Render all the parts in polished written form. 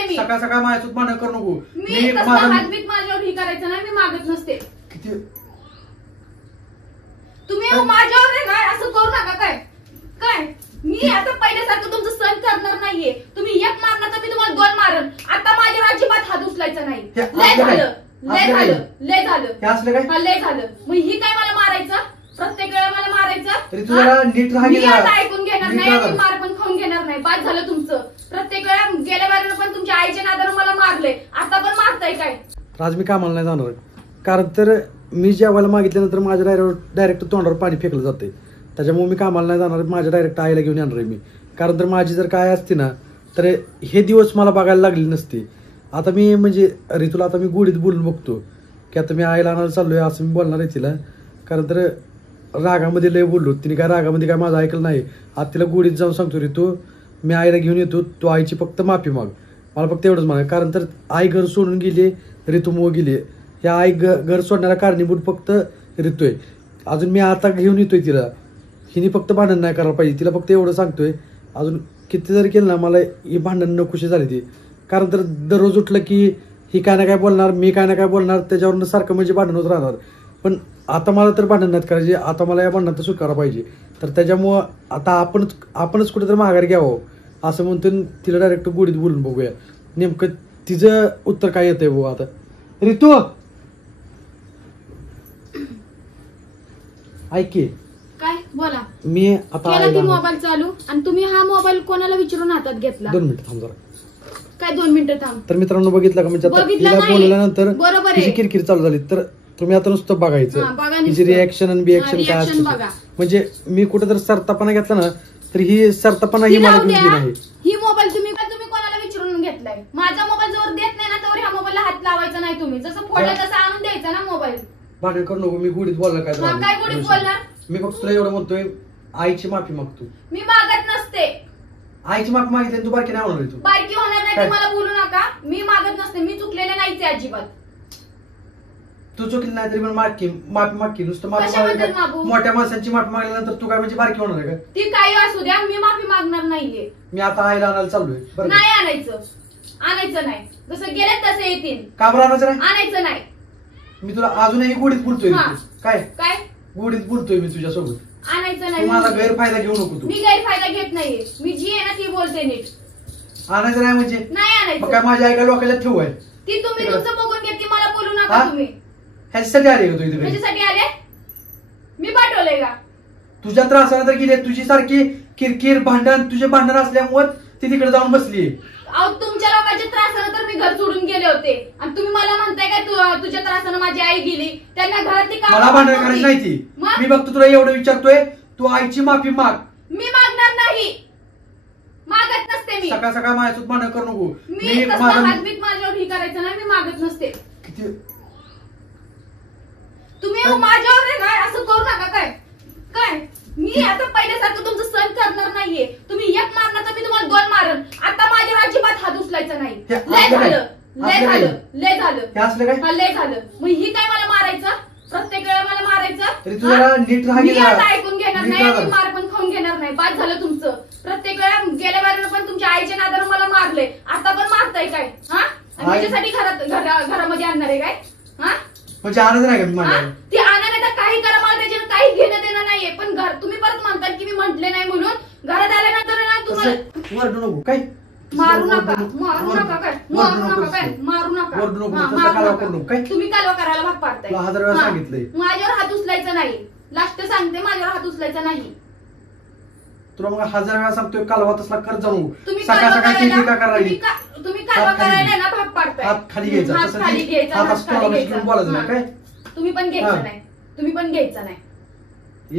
नसते मी. सकाळ सकाळ माझ्यासोबत भांडण करू नको. मी हातबीत माझ्यावर ही करायचं नाही. मी मागत नसते. तुम्ही माझ्यावर नाही काय असं करू नका. काय काय मी आता पहिल्यासारखं तुमचं सहन करणार नाहीये. तुम्ही एक मारणार तर मी तुम्हाला दोन मारन. आता माझ्यावर अजिबात हात उचलायचा नाही. लय झालं लय झालं लय झालं लय झालं. मग ही काय मला मारायचं? प्रत्येक वेळा मला मारायचं? मी आता ऐकून घेणार नाही. मी मार पण खाऊन घेणार नाही. बाद झालं तुमचं. प्रत्येक वेळा गेल्या वेळेला पण तुमच्या आईच्या नादानं मला मारले. आता पण मारताय काय? आज मी कामाला नाही जाणार. कारण तर मी जेवायला मागितल्यानंतर माझ्या डायरेक्ट तोंडावर पाणी फेकलं जाते. त्याच्यामुळे मी कामाला नाही जाणार. माझ्या डायरेक्ट आईला घेऊन येणार आहे मी. कारण तर माझी जर काय असते ना तर हे दिवस मला बघायला लागले नसते. आता मी म्हणजे ऋतूला आता मी गोडीत बोलून बघतो की आता मी आईला आणायला चाललोय असं मी बोलणार आहे तिला. कारण तर रागामध्ये लय बोललो. तिने काय रागामध्ये काय माझं ऐकलं नाही. आता तिला गोडीत जाऊन सांगतो ऋतू मी आईला घेऊन येतो. तू आईची फक्त माफी माग. मला फक्त एवढंच माग. कारण तर आई घर सोडून गेली. ऋतूमुळे गेली. ह्या आई घर सोडण्याला कारणीभूत फक्त ऋतू आहे. अजून मी आता घेऊन येतोय तिला. हिने फक्त भांडण नाही करायला पाहिजे. तिला फक्त एवढं सांगतोय. अजून किती जरी केलं ना मला ही भांडण नकोशी झाली ती. कारण तर दररोज उठलं की ही काय ना काय बोलणार मी काय ना काय बोलणार त्याच्यावरून सारखं म्हणजे भांडण होत राहणार. पण आता मला तर भांडण नाही करायचे. आता मला या भांडणात सुटकारा पाहिजे. तर त्याच्यामुळं आता आपणच कुठेतरी माघार घ्यावं असं म्हणतो. तिला डायरेक्ट गोडीत बोलून बघूया नेमकं तिचं उत्तर काय येतंय बघू. आता ऋतू ऐक काय बोला. मी आता मोबाईल चालू आणि तुम्ही हा मोबाईल कोणाला विचारून हातात घेतला? 2 मिनिटं थांब जरा. काय 2 मिनिटं थांब? तर मित्रांनो बघितलं का म्हणजे बोलल्यानंतर तिची किरकिर चालू झाली. तर तुम्ही आता नुसतं बघायचं तिची रिॲक्शन आणि बिएक्शन काय असतं. म्हणजे मी कुठे जर सरतापणा घेतला ना तर ही सरतापणा ही मला घेऊन नाही. ही मोबाईल तुम्ही कोणाला विचारून घेतलाय? माझा मोबाईल जवळ देत नाही ना तर ह्या मोबाईलला हात लावायचा नाही. तुम्ही जसं फोडलं तसं आणून द्यायचा ना मोबाईल. भांडण करू नको. मी गुढीत बोलला काय गुढीत बोलणार? मी फक्त तुला एवढं म्हणतोय आईची माफी मागतो. मी मागत नसते. आईची माफी मागितली तू बारकी नाही होणार. तू बारकी होणार नाही. मला बोलू नका. मी मागत नसते. मी चुकलेले नाहीच अजिबात. तू चुकली नाही तरी पण माफी मागकी. नुसतं मोठ्या माणसांची माफी मागल्यानंतर तू काय म्हणजे बारकी होणार आहे का? ती काही असू द्या. मी माफी मागणार नाहीये. मी आता आईला आणायला चाललोय. नाही आणायचं नाही. जसं गेले तसे येतील. का बरं आणायचं नाही? आणायचं नाही. मी तुला अजूनही गोडीत बोलतोय. काय काय गोडीत बोलतोय मी तुझ्यासोबत. आणायचं नाही. माझा गैरफायदा घेऊ नको तू. मी गैरफायदा घेत नाहीये. मी जी आहे ना ती बोलते नीट. आणायचं नाही म्हणजे नाही आणायचं. काय माझ्या ऐका लोकांना ठेवू आहे ती तुम्ही तुमचं बघून घेतली. मला बोलू नका तुम्ही. ह्याच्यासाठी आले का तू इथे? ह्याच्यासाठी आले? मी पाठवलंय का? तुझ्या त्रासानं तर गेली. तुझी सारखी किरकिर भांडण तुझे भांडण असल्यामुळे ती तिकडे जाऊन बसली. अहो तुमच्या लोकांच्या त्रासानं तर मी घर सोडून गेले होते आणि तुम्ही मला म्हणताय काय तुझ्या त्रासानं माझी आई गेली? त्यांना घरातली काम मला भांडण करायची नाही ती. मी फक्त तुला एवढं विचारतोय तू आईची माफी माग. मी मागणार नाही. मागत नसते मी. सकाळ सकाळ माझ्यासोबत भांडण करू नको. मी हातबीत माझ्यावर ही करायचं नाही. मी मागत नसते. तुम्ही माझ्यावर नाही काय असं करू नका. काय काय मी आता पहिल्यासारखं तुमचं सहन करणार नाहीये. तुम्ही एक मारणार तर मी तुम्हाला दोन मारन. आता माझ्यावर अजिबात हात उचलायचा नाही. लय झालं लय झालं लय झालं लय झालं. मग ही काय मला मारायचं? प्रत्येक वेळा मला मारायचं? मी आता ऐकून घेणार नाही. मी मार पण खाऊन घेणार नाही. बाद झालं तुमचं. प्रत्येक वेळा गेल्या वेळेला पण तुमच्या आईच्या नादानं मला मारले. आता पण मारताय काय? हा त्याच्यासाठी घरामध्ये आणणार आहे काय? हा म्हणजे आनंद नाही का? ती आनंद तर काही करा. मला त्याच्यानं काही घेणं देणं नाहीये. पण तुम्ही परत म्हणतात की मी म्हटले नाही म्हणून. घरात आल्यानंतर ना तुम्हाला वरडू नको. काय मारू नका. मारू नका. काय मारू नका. काय मारू नका. तुम्ही कालवा करायला भाग पाडताय. 1000 वेळा सांगितलंय. माझ्यावर हात उचलायचा नाही. लास्ट सांगते माझ्यावर हात उचलायचा नाही. तुला मग 1000 वेळा सांगतोय कालवा तसला कर जाऊ. तुम्ही सकाळ सकाळ किती का करायची? तुम्ही कालवा करायला ना भाग पाडताय. हात खाली घ्यायचा. खाली घ्यायचा. बोलायचं नाही. काय तुम्ही पण घ्यायचं नाही. तुम्ही पण घ्यायचं नाही.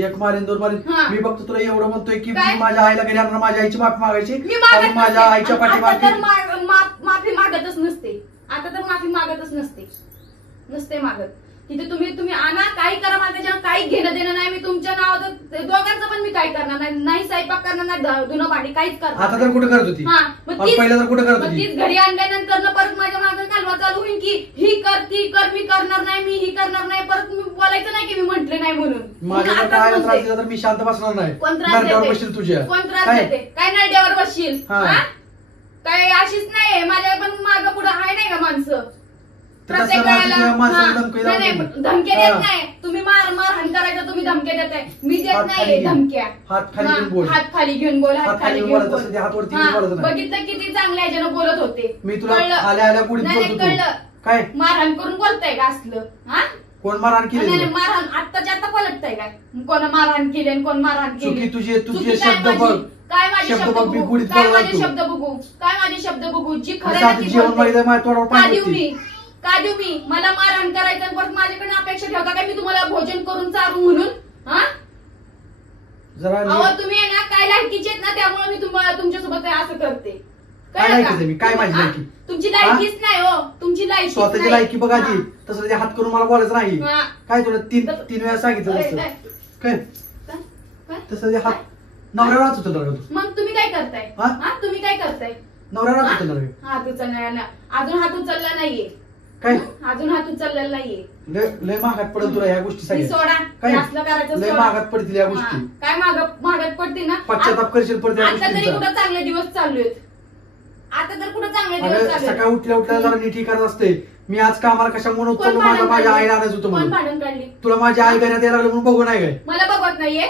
एक मारीन 2 मारीन. मी फक्त तुला एवढं म्हणतोय की माझ्या आईला घरी आणणार. माझ्या आईची माफी मागायची. माझ्या आईच्या पाठीमागे माफी मागतच नसते. आता तर माफी मागतच नसते मागत. तिथे तुम्ही आणा काही करा. मला त्याच्यावर काही घेणं देणं नाही. मी तुमच्या नावाचं दोघांचं पण मी काही करणार नाही. नाही स्वयंपाक करणार नाही. धुणं भांडी काहीच करणार. आता तर कुठे करत होती? पहिला तर कुठे करत होती? तीच घरी आणल्यानंतर परत माझ्या मागे कालवा चालू होईल की ही कर ती कर. मी करणार नाही. मी ही करणार नाही. परत मी बोलायचं नाही की मी म्हंटले नाही म्हणून. माझ्या काय त्रास दिला तर मी शांत बसणार नाही. कोण त्रास देते? तुझ्या कोण त्रास देते? काय नरड्यावर बसशील? काय अशीच नाहीये. माझ्या पण प्रत्येक वेळेला धमके देत नाही तुम्ही. मारहाण करायचं तुम्ही धमके देताय, मी देत नाहीये धमक्या. हात खाली घेऊन बोल, हात खाली घेऊन बोल, हात खाली घेऊन बोल. हात वरती बोलत नाही. बघितलं किती चांगल्या ह्याच्यानं बोलत होते. मी तुला आल्या आल्या गुढीत बोलतो. कळलं काय मारहाण करून बोलताय का असलं? हा कोण मारहाण केली? मारहाण आत्ताच्या आता पलटताय काय? कोण मारहाण केली आणि कोण मारहाण केली? तुझे शब्द बघ, काय माझे शब्द बघू? काय माझे शब्द बघू? काय माझे शब्द बघू? जी खरं का देऊ मी? मला मारहाण करायचं आणि परत माझ्याकडे अपेक्षा ठेवता काय मी तुम्हाला भोजन करून चारू म्हणून? हा अहो तुम्ही आहे ना काय लायकीचे आहेत ना, त्यामुळे मी तुम्हाला तुमच्यासोबत असं करते. काय माझी लायकी? तुमची लायकीच नाही हो, तुमची लायकी स्वतःची लायकी बघा आधी. तसं ते हात करून मला बोलायचं नाही. काय तुला तीन वेळा सांगितलं तसं काय? तसं हात नवऱ्यावर हात उचलणार. मग तुम्ही काय करताय? तुम्ही काय करताय? नवऱ्यावर हात उचलणार. हात उचलणार अजून हात उचलला नाहीये. काय अजून हात उचललेला नाहीये. लय महागात पडेल तुला ह्या गोष्टी सगळ्या. सोडा काय असलं करायचं. लय महागात पडतील या गोष्टी. काय महागात पडते ना. पश्चाताप करशील परत. आता तरी कुठं चांगले दिवस चालू आहेत. आता तर कुठं चांगले दिवस चालू आहेत. सकाळी उठल्या जरा नीट करत असते. मी आज कामाला कशा म्हणून उचललो? माझ्या आईला आणायचं होतं म्हणून. भांडण काढली तुला माझी आई घेण्यात यायला लागलं म्हणून बघू नाही काय? मला बघत नाहीये.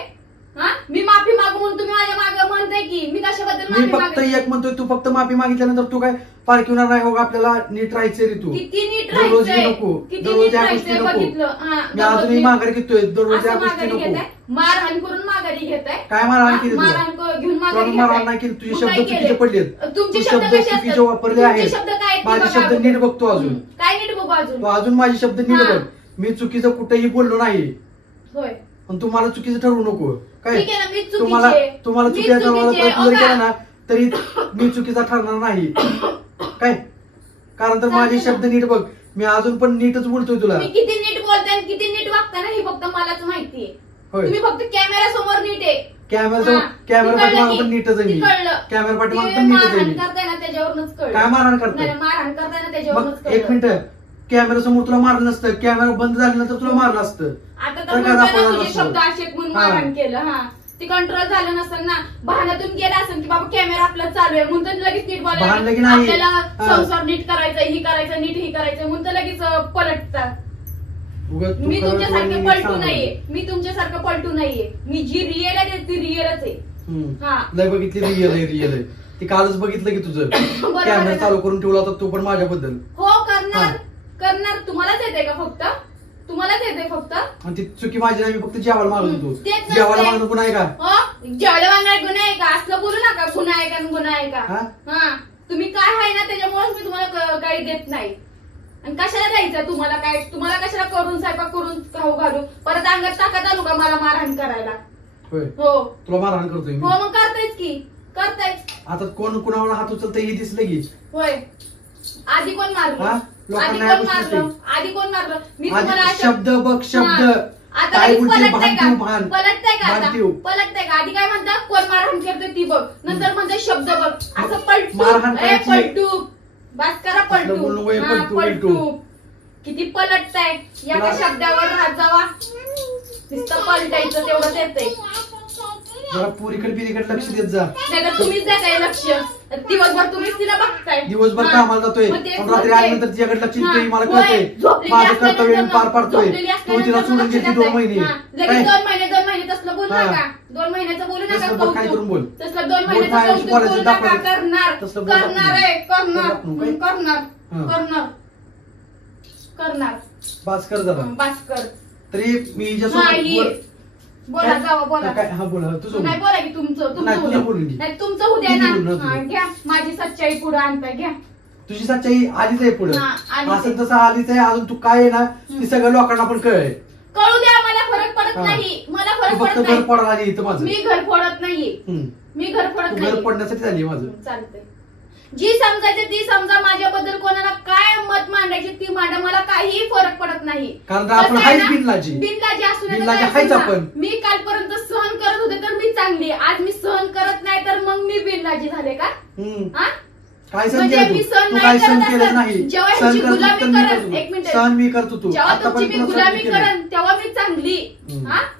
मी माफी मागू म्हणून तुम्ही माझ्या मागे म्हणताय की मी कशाबद्दल मी फक्त एक म्हणतोय, तू फक्त माफी मागितल्यानंतर तू काय पारखी होणार नाही. हो आपल्याला नीट राहायचंय रे. तू किती नीट दररोज राहायचंय, नको, किती दररोज नीट या गोष्टी राहायचंय नको. बघितलं. मी अजूनही माघारी घेतोय. दररोज या गोष्टी माघारी नको. घेताय, मारहाण करून माघारी घेताय. काय मारहाण केली? मारहाण घेऊन माघारी मारहाण नाही केली. तुझे शब्द चुकीचे पडलेत. तुमचे शब्द कसे चुकीचे असतात? वापरले आहेत. शब्द काय? माझे शब्द नीट बघतो अजून. काय नीट बघू अजून? तू अजून माझे शब्द नीट बघ. मी चुकीचं कुठेही बोललो नाही. होय. पण तुम्हाला चुकीचं ठरवू नको. काय ठीक आहे ना, मी तुम्हाला चुकीचे चुकीचा जरी केला ना तरी मी चुकीचा ठरणार नाही. काय कारण तर माझे शब्द नीट बघ. मी अजून पण नीटच बोलतोय तुला. मी किती नीट बोलताय आणि किती नीट वागताय ना हे फक्त मलाच माहितीये. होय. तुम्ही फक्त कॅमेरा समोर नीट आहे. कॅमेरा पाठीमागे पण नीटच आहे मी. कॅमेरा पाठीमागे पण नीटच आहे मी. करताय ना त्याच्यावरूनच कळलं. काय मारहाण करताय? मारहाण करताय ना त्याच्यावरूनच कळलं. एक मिनिट, कॅमेरा समोर तुला मारलं नसतं. कॅमेरा बंद झाल्यानंतर तुला मारलं असतं. आता तर तुझे शब्द असे म्हणून मारहाण केलं. ते कंट्रोल झालं नसेल ना, भानातून गेलं असेल की बाबा कॅमेरा आपला चालू आहे म्हणून तर लगेच नीट बोलायला, आपल्याला संसार नीट करायचा, ही करायचं, नीट ही करायचं म्हणून तर लगेच पलटतात. मी तुमच्यासारखं पलटू नाहीये. मी तुमच्यासारखं पलटू नाहीये. मी जी रिअल आहे ती रिअलच आहे. लय बघितली रिअल आहे. ती कालच बघितलं की तुझं कॅमेरा चालू करून ठेवला होता तो पण माझ्याबद्दल. हो करणार. तुम्हालाच येते का फक्त? तुम्हालाच येते फक्त? आणि ती चुकी माझी नाही. मी फक्त जेवायला मागत होतो. जेवायला मागणं गुन्हा आहे का? जेवायला मागणार गुन्हा आहे का? असलं बोलू नका. गुन्हा आहे का? गुन्हा आहे का? तुम्ही काय आहे ना त्याच्यामुळेच मी तुम्हाला काही देत नाही. आणि कशाला द्यायचं तुम्हाला? काय तुम्हाला कशाला करून स्वयंपाक करून खाऊ घालू? परत अंगात ताकद आणू का मला मारहाण करायला? हो. तुला मारहाण करतोय? हो मग करतायच की. करतायच. आता कोण कुणावर हात उचलतंय हे दिसलं की. होय. आधी कोण मारलं? आधी कोण मारलं? मी तुम्हाला शब्द बघ. शब्द आता पलटताय का? आधी काय म्हणता? कोण मारहाण करतोय ती बघ. नंतर म्हणते शब्द बघ. असं पलटू. बस करा पलटू. किती पलटताय? एका शब्दावर राहत जावा. नुसतं पलटायचं तेवढंच येतंय. जरा पुरीकडे बिरीकडे लक्ष देत जा. नाही तर तुम्हीच देताय लक्ष. दिवसभर तुम्हीच तिला बघताय. दिवसभर कामाला जातोय रात्री आल्यानंतर तिच्याकडे लक्ष देतोय. मला कळतंय माझं कर्तव्य पार पाडतोय. तू तिला सोडून घेतली 2 महिने. लगेच 2 महिने तसलं बोलू नका. 2 महिन्याचं बोलू नका. काय करून बोल. तसलं 2 महिन्याचं बोलू नका. करणार. बास कर जरा. बास कर. तरी मी हिच्यासोबत बोला जावा बोला. हा बोला. तुझं नाही बोला की तुमचं नाही तुमचं उद्या ना. घ्या माझी सच्चाई पुढे आणताय. घ्या तुझी सच्चाई आधीच आहे पुढे. असं तसं आधीच आहे. अजून तू काय आहे ना ती सगळ्या लोकांना पण कळेल. कळू द्या. मला फरक पडत नाही. मला फरक पडत नाही. घर पडला आली इथं माझं. मी घर फोडत नाहीये. मी घर फोडत नाही. घर पडण्यासाठी झाली माझं. चालतंय. जी समजायची ती समजा. माझ्याबद्दल कोणाला काय मत मांडायची ती मांडा. मला काहीही फरक पडत नाही. कारण आपण हायच बिनलाजी. बिनलाजी असू हायच आपण. मी कालपर्यंत सहन करत होते तर मी चांगली. आज मी सहन करत नाही तर मग मी बिनलाजी झाले का? काय सहन केलं? काय सहन केलं नाही? जेव्हा ह्याची गुलामी करण. एक मिनिट. सहन मी करतो तू. जेव्हा तुमची मी गुलामी करण तेव्हा मी चांगली.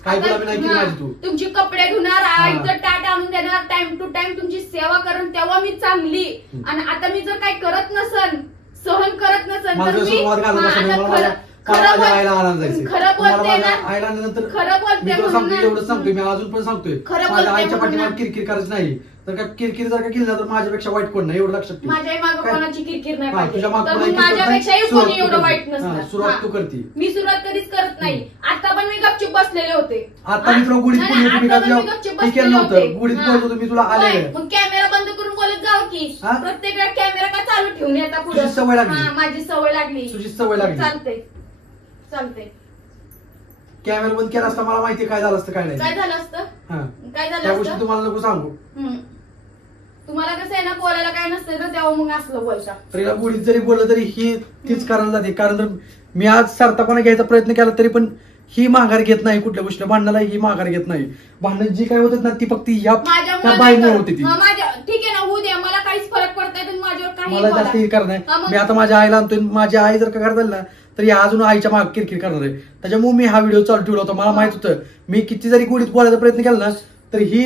काय गुलामी नाही केली माझी तू? तुमची कपडे धुणार, आईचं ताट आणून देणार, टाइम टू टाइम तुमची सेवा करण तेव्हा मी चांगली. आणि आता मी जर काय करत नसन, सहन करत नसन नसेल मला तर जर मी सुरुवात घालत हा, असेल, आता मला माझ्या खरं आईला आनंद जायचं. खरं तुम्हाला बोलते माझ्या ना. आईला आल्यानंतर खरं बोलते मी तुला म्हणून सांगतो ना. एवढं सांगतोय, मी अजून पण सांगतोय खरं माझ्या बोलते आईच्या म्हणून पाठीमागे ना. किरकिर करायची नाही. तर का किरकिर जर का केली ना तर माझ्यापेक्षा वाईट कोण नाही, एवढं लक्षात ठेव. माझ्या मागं काय? कोणाची किरकिर नाही हा, पाहिजे. तुझ्या मागं तर कोणाची मग किरकिर माझ्यापेक्षाही नाही. कोणी सुरुवात तू एवढं करते. वाईट हा, नसणार. सुरुवात हा. तू करते. मी सुरुवात कधीच करत नाही. आता पण मी गपचूप बसलेले होते. आता मी तुला गुढीत नाही, बोललो होतो, मी आता काय पण तुला गपचूप हे केलं बसलेले नव्हतं. होते. गुढीत हा. बोलत होतो मी तुला होय, आले. मग कॅमेरा बंद करून बोलत जाऊ की हा? प्रत्येक वेळा कॅमेरा का चालू ठेवून येता पुढे. तुझी सवय लागली. माझी सवय लागली. तुझी सवय लागली. चालते चालते. कॅमेरा बंद केला असता मला माहिती काय झालं असतं काय काय नाही. झालं असतं? हा. काय त्या झालं गोष्टी असतं? तुम्हाला नको सांगू. हम्म. तुम्हाला कसं आहे ना, बोलायला काय नसतं ना तेव्हा मग असलं बोलता. तर हिला गुढीत जरी बोललं तरी ही तीच करायला जाते. कारण जर मी आज सरतापणा घ्यायचा प्रयत्न केला तरी पण ही माघार घेत नाही कुठल्या गोष्टी. भांडणाला ही माघार घेत नाही. भांडण जी काय होतात ना ती फक्त या बाईमुळे होती ती. माझ्या ठीक आहे ना, होऊ द्या, मला काहीच फरक पडत नाही. तुम्ही माझ्यावर काही मला जास्त हे करणार नाही. मी आता माझ्या आईला आणतोय, माझी आई जर का करता ना तर ही अजून आईच्या मागे किरकिर करणार आहे. त्याच्यामुळे मी हा व्हिडिओ चालू ठेवला होता. मला माहित होतं मी किती जरी गुढीत बोलायचा प्रयत्न केला ना तर ही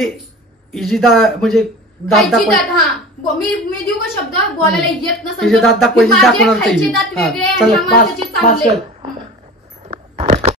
जी म्हणजे दात दाखवायची, मी देऊ का शब्द बोलायला येत तिचे दात दाखवायची दाखवणार माझे खायचे दात वेगळे आणि ह्या माणसाचे चांगले.